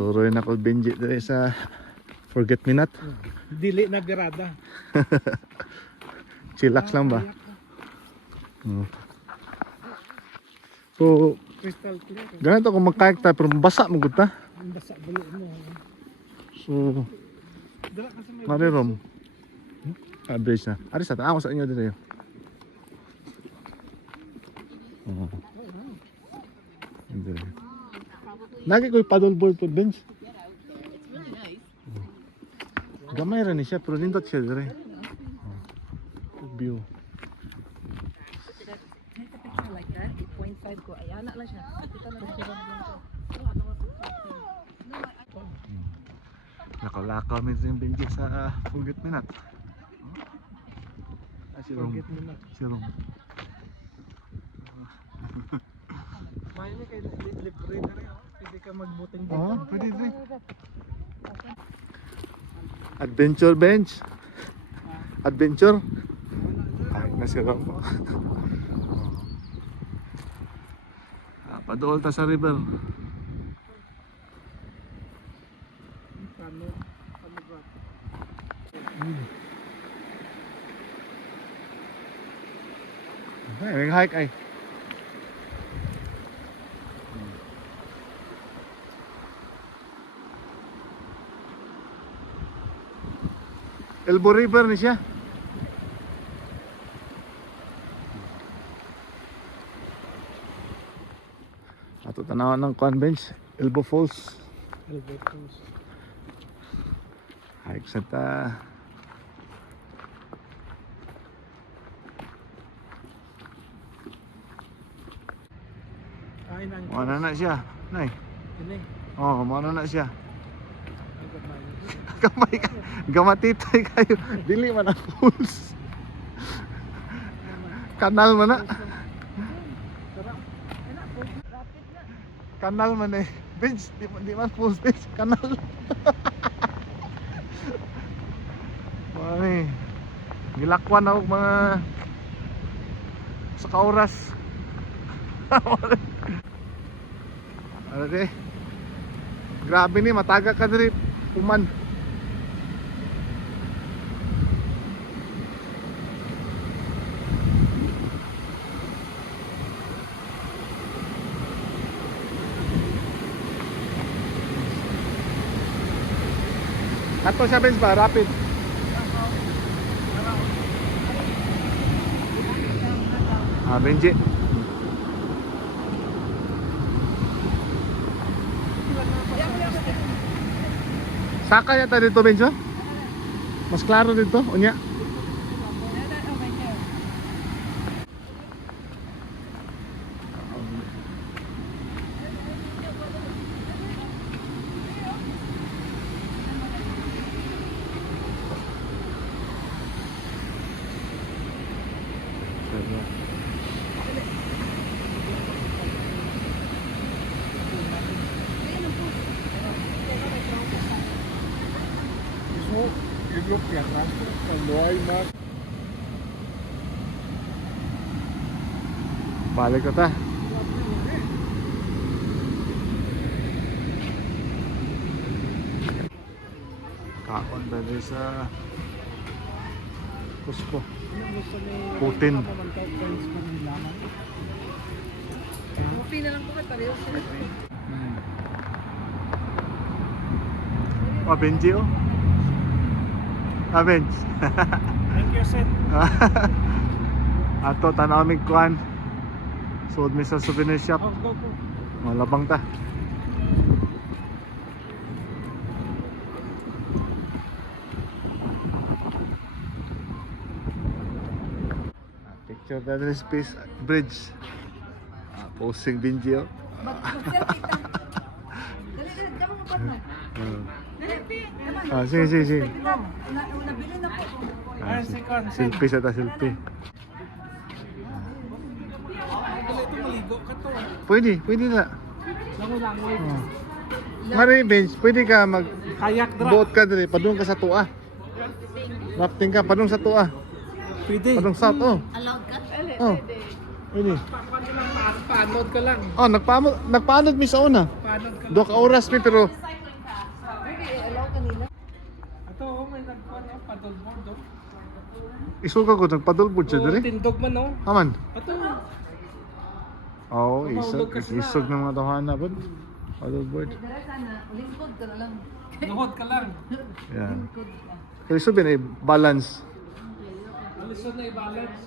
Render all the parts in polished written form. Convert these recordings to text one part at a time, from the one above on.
Suroy na ko Benji dito sa Forget Me Not. Dili na birada. Chillax lang ba? So, Crystal clear. ganito kung magkayak tayo pero basa mo gud ta. Ang basa bulo mo. So, Dala kasi may marirom. Bridge na. Ari sa ako sa inyo dito yun. Lagi ko'y paddleboard po bench. Gamay rin siya pero nindot siya dire. View. Take a picture like that, 8.5 ko. Ayan na lang siya. Ito na lang siya. Nakalakaw min sa yung bench sa Forget Me Not. Si Rom. Forget Me Not. Si Rom. May kay libre na rin. Pwede ka magbuting dito. Oo, pwede rin. Adventure bench. Adventure. Ay, nasi Rom. Padool ta sa river. Paano ba? Ay, may hike ay. Elbow River ni siya. Ato tanawan ng Kwan Bench, Elbow Falls. Albertos. Hike sa ta. Ay nang. Mana na siya, nay. Ini. Oh, mana na siya. Ang gamay. Gamay ka, gamatitay kayo. Dili man ang falls. Kanal man na. Kanal man eh. Bench, di man falls bench, kanal. Mani. Gilakwan ako mga sa kauras. Ano di? Grabe ni, mataga ka diri puman. Kato siya bench ba? Rapid. Benji. Saka yata dito Benjo? Mas klaro dito, unya. Balik ko ta. Kaon ba rin sa Cusco. Putin. Kopi na lang po kayo. Pareho sila. Benji oh. Benj. Thank you, Seth. Ato tanaw mig kuan. Suod mi sa souvenir shop. Oh, go, go. Malabang ta. Picture that is space bridge. Posting Benji oh. Mag-selfie ta. Dali, dali. Kamu mo pa no? Sige, sige, sige. Nabili na po. Ay, second. Selfie sa ta, selfie. Dali ito maligo ka to. Pwede, pwede na. Langoy-langoy. Mari bench, pwede ka mag Kayak dra. boat ka diri, padung ka sa tuwa. Rafting ka, padung sa tuwa. Pwede. Padung south, oh. Allowed ka? Oh. Pwede. Paanod ka lang. Oh, nagpaanod mi sa una. Paanod ka lang. 2 ka oras mi pero paddleboard oh. Isuga ko nagpadulbod siya Oh, dire. tindog man oh. Haman. Ato. Oo, Mahulog ka sila. isog ng mga tawhana po. Paddleboard. Dara sana, lingkod ka na lang. Luhod ka lang. Yan. Lingkod ka. Kaya sabihin ay balance. Alisod na i-balance.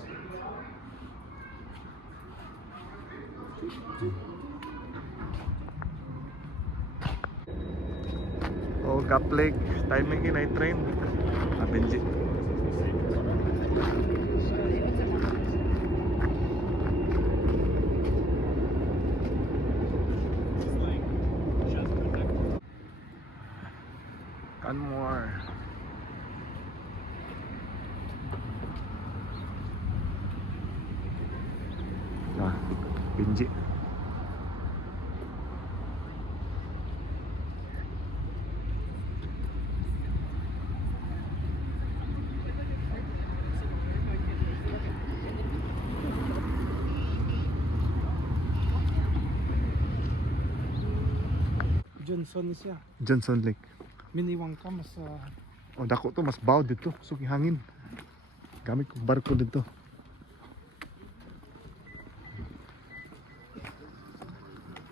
Oh, Gap Lake. Timing in ay train. Benji. Canmore. Ah, Benji. Johnson siya. Johnson Lake. Miniwang ka mas Oh, dako to mas baw dito, suki hangin. Gamit ko barko dito.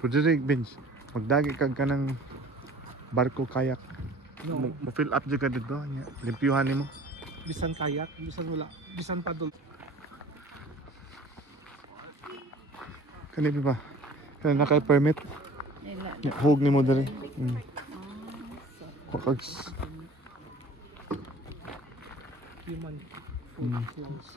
Pwede bench. Magdagi kag ka ng barko kayak. no, Mo fill up jud ka dito. Nya, limpyuhan nimo. bisan kayak, bisan wala, bisan paddle. Kani ba? Kani na kay permit. Nila. Nya, hug nimo diri. So, Kag Human food flows.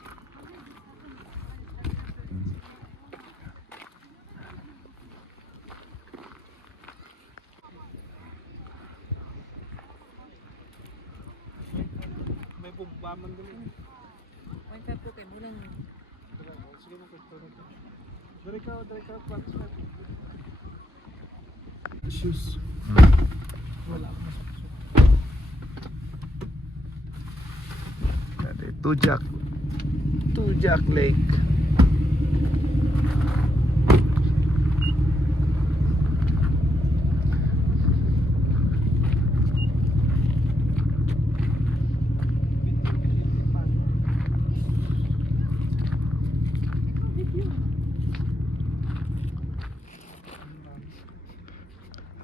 May bumbaman din. may pepo kay mo lang. Sige na kung Dari ka, practice na. Shoes. Wala akong masukso. Dati Tujak Lake.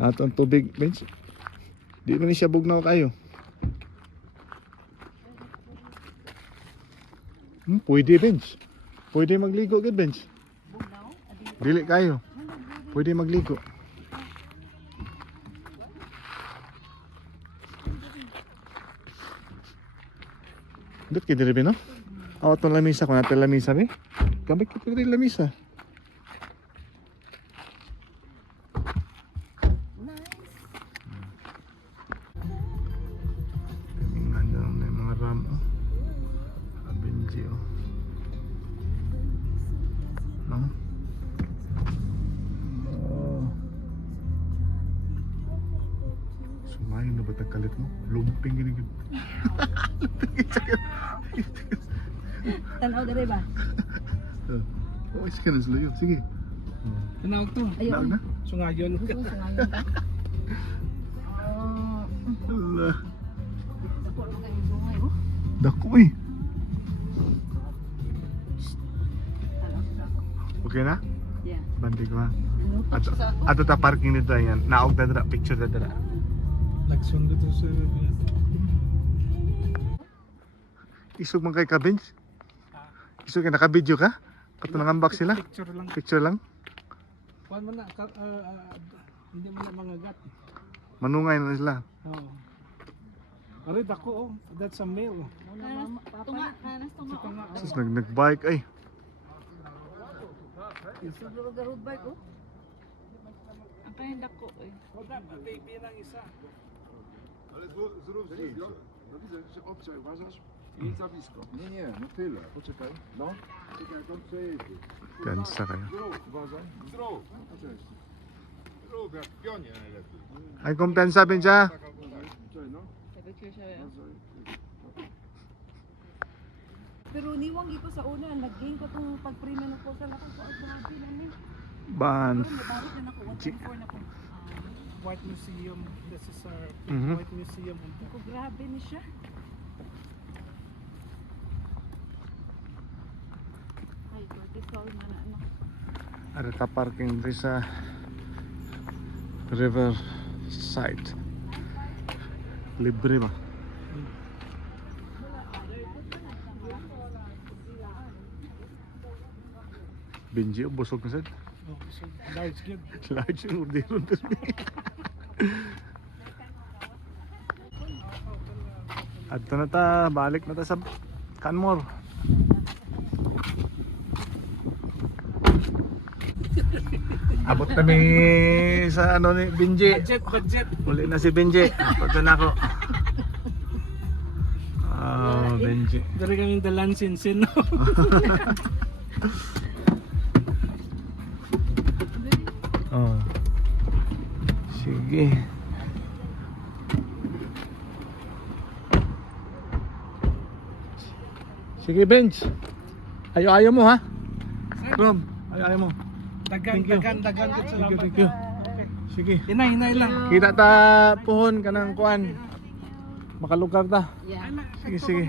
At ang tubig, bench. Di man ni siya bugnaw kayo. Pwede bench. Pwede magligo gid bench. Bugnaw, adi. Dili kayo. Pwede magligo. Dut kay diri no? Awat mo lamisa ko natin lamisa be. Gamit ko diri lamisa. Tingnan may mga ram oh. Benji oh. No? Oh. Sumayo na ba tagkalit mo? Lumping gini gini. Tanaw dere ba? Oh, sige na sila yun. Sige. Tinawag to. Naog na? Sungayon ka. Gusto nga yun ka. Allah. Ako lang kayo sungay oh. Dako eh. Okay na? Yeah. Bandi ko ha. Ano? Ato, ato ta parking nito yan. Naog na dira. Picture na dira. Lagson dito sa Isog man kay ka bench. Isog kay naka-video ka? Katunang unbox sila? Picture lang. Picture lang? Kuan man na hindi mo na mangagat. Manungay na sila. Oo. Aray dako oh. That's a male. Tunga, nanas tunga. Ito nga. Sus, nag-bike ay. Siguro ga road bike oh. Ang kaya dako eh. Hold up, baby lang isa. Ale zrób zdjęcie. No widzę, że się obciął, uważasz? Nie za blisko. Nie, no tyle. Poczekaj. No. Czekaj, jak on przejedzie. Gansa kayo. Zrób, uważaj. Zrób. No cześć. Zrób, jak w pionie najlepiej. Ay, kumpiyansa bench ha. Cześć, no. Sabi ko siya. Uważaj. Pero niwang ko sa una, nag-gain ko itong pag-premenopause ako. Grabe lang eh. Ban. Pero nabarit na ako, 1.4 na ako. White Museum. This is our Mhm. White Museum. Ako grabe ni siya. Arita parking diri sa river side. Libre ba? Benji, busog na sad. Oh, so large good. Large yung ordero dito. Adto na ta, balik na ta sa Canmore. Abot kami sa ano ni Benji. Budget. Uli na si Benji. Punta na ako. Benji. Dari kaming dalan sinsin, no? Oh. Sige. Sige, Benj. Ayaw mo ha. Rom, ayaw mo. Dagan, Thank you. dagan. Salamat. Thank you. Sige. Hinay lang. Kita ta puhon kanang kuan. Makalugar ta. Yeah. Sige, sige.